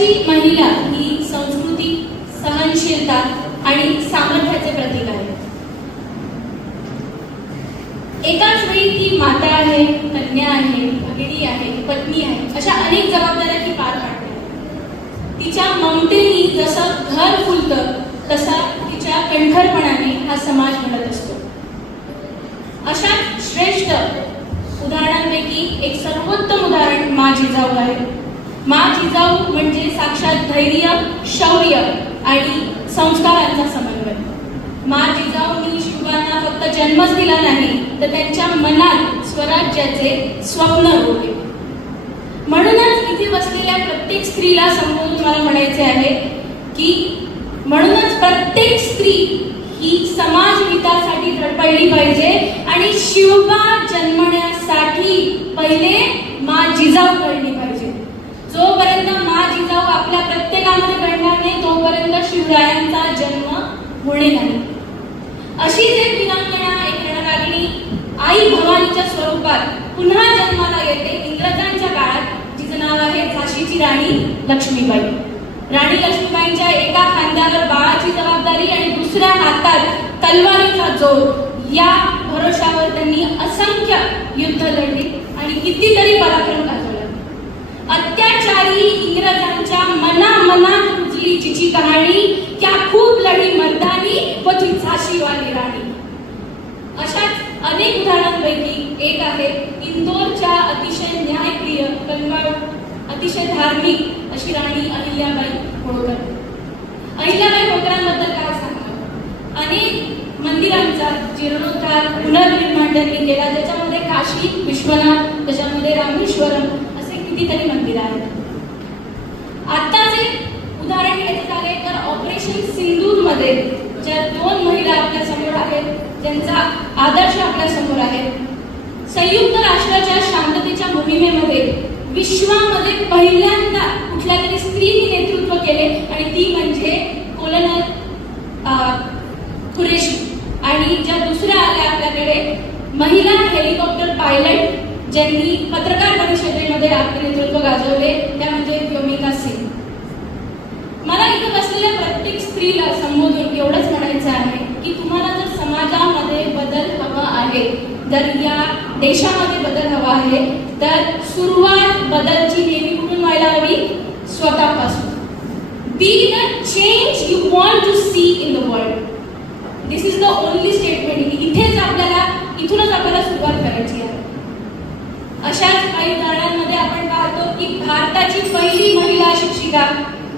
भारताची महिला ही संस्कृती, सहनशीलता आणि सामर्थ्याचे प्रतीक आहे. एकाच वेळी ती माता आहे, कन्या आहे, भगिनी आहे, पत्नी आहे, अशा अनेक जबाबदाऱ्या ती पार पाडते. तिच्या ममतेने जसं घर फुलतं तसा तिच्या कणखरपणाने हा समाज घडत असतो. अशा श्रेष्ठ उदाहरणांपैकी एक सर्वोत्तम उदाहरण माँ जिजाऊ आहे. माँ जिजाऊ म्हणजे साक्षात धैर्य, शौर्य आणि संस्कारांचा समन्वय. माँ जिजाऊंनी शिवबांना फक्त जन्मच दिला नाही, तर त्यांच्या मनात स्वराज्याचे स्वप्न रोवले. म्हणूनच इथे बसलेल्या प्रत्येक स्त्रीला संबोधून मला म्हणायचे आहे की म्हणूनच प्रत्येक स्त्री ही समाज हितासाठी धडपडली पाहिजे आणि शिवबा जन्मण्यासाठी पहिले माँ जिजाऊ घडली पाहिजे. जोपर्यंत माँ जिजाऊ आपल्या प्रत्येकामध्ये घडणार नाही तोपर्यंत शिवरायांचा जन्म होणे नाही. अशीच एक वीरांगना, एक रणरागिणी आई भवानीच्या स्वरूपात पुन्हा जन्माला येते इंग्रजांच्या काळात, जिचं नाव आहे झाशीची राणी लक्ष्मीबाई. राणी लक्ष्मीबाईंच्या एका खांद्यावर बाळाची जबाबदारी आणि दुसऱ्या हातात तलवारीचा जोर, या भरोशावर त्यांनी असंख्य युद्ध लढली आणि कितीतरी पराक्रम गाजवला. अत्याचारी इंग्रजांच्या मनामनात रुजली जिची कहाणी, क्या खूप लढी मर्दानी व ती झाशीवाली राणी. अशाच अनेक उदाहरणांपैकी एक आहे इंदोरच्या अतिशय न्यायप्रिय, कनवाळू, अतिशय धार्मिक अशी राणी अहिल्याबाई होळकर. अहिल्याबाई होळकरांबद्दल काय सांगणार? अनेक मंदिरांचा जीर्णोद्धार, पुनर्निर्माण त्यांनी केला, ज्याच्यामध्ये काशी विश्वनाथ, त्याच्यामध्ये रामेश्वरम असे कितीतरी मंदिर आहेत. आत्ताच एक उदाहरण घ्यायचं झाले तर ऑपरेशन सिंदूर मध्ये ज्या 2 महिला आपल्या समोर आहेत, ज्यांचा आदर्श आपल्या समोर आहे, संयुक्त राष्ट्राच्या शांततेच्या मोहिमेमध्ये विश्वामध्ये पहिल्यांदा कुठल्या तरी स्त्रीने नेतृत्व केले आणि ती म्हणजे कोलोनल कुरेशी. आणि ज्या दुसऱ्या आल्या आपल्याकडे महिला हेलिकॉप्टर पायलट, ज्यांनी पत्रकार परिषदेमध्ये आपले नेतृत्व गाजवले, त्या म्हणजे व्योमिका सिंग. मला इथं बसलेल्या प्रत्येक स्त्रीला संबोधून एवढंच म्हणायचं आहे की तुम्हाला जर समाजामध्ये बदल हवा आहे, जर या देशामध्ये बदल हवा आहे, तर सुरुवात बदलची नेहमी कुठून व्हायला हवी? स्वतःपासून. Be the change you want to see in the world. This is the only statement. इथूनच आपल्याला सुरुवात करायची आहे. अशाच काही उदाहरणांमध्ये आपण पाहतो की भारताची पहिली महिला शिक्षिका,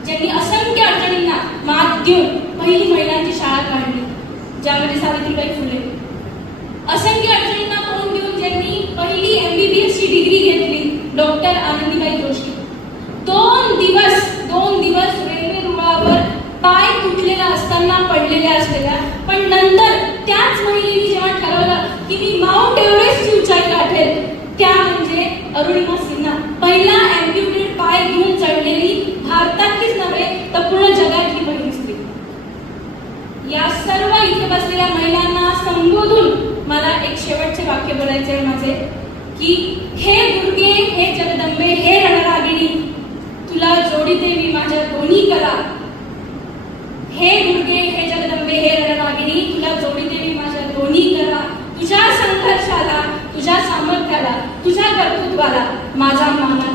ज्यांनी असंख्य अडचणींना मात देऊन पहिली महिलांची शाळा काढली, ज्यामध्ये सावित्रीबाई फुले. असंख्य अडचणींना तोंड देऊन ज्यांनी पहिली MBBS ची डिग्री घेतली, डॉक्टर आनंदीबाई जोशी. 2 दिवस रेल्वे रुळावर पाय तुटलेला असताना पडलेल्या असलेल्या, पण नंतर त्याच महिलेने जेव्हा ठरवलं की मी माउंट एव्हरेस्टची उंचाई गाठेल, त्या म्हणजे अरुणिमा सिन्हा. पहिला ॲम्प्युटेड पाय घेऊन चढलेली भारतातलीच नव्हे तर पूर्ण जगातली पहिली स्त्री. या सर्व इथे बसलेल्या महिलांना संबोधून मला एक शेवटचे वाक्य बोलायचे आहे माझे, की हे दुर्गे, हे जगदंबे, हे रणरागिणी, तुला जोडी देवी माझ्या दोन्ही करा. हे दुर्गे, हे जगदंबे, हे रणरागिणी, तुला जोडी देवी माझ्या दोन्ही करा. तुझ्या संघर्षाला, तुझ्या सामर्थ्याला, तुझ्या कर्तृत्वाला माझा मान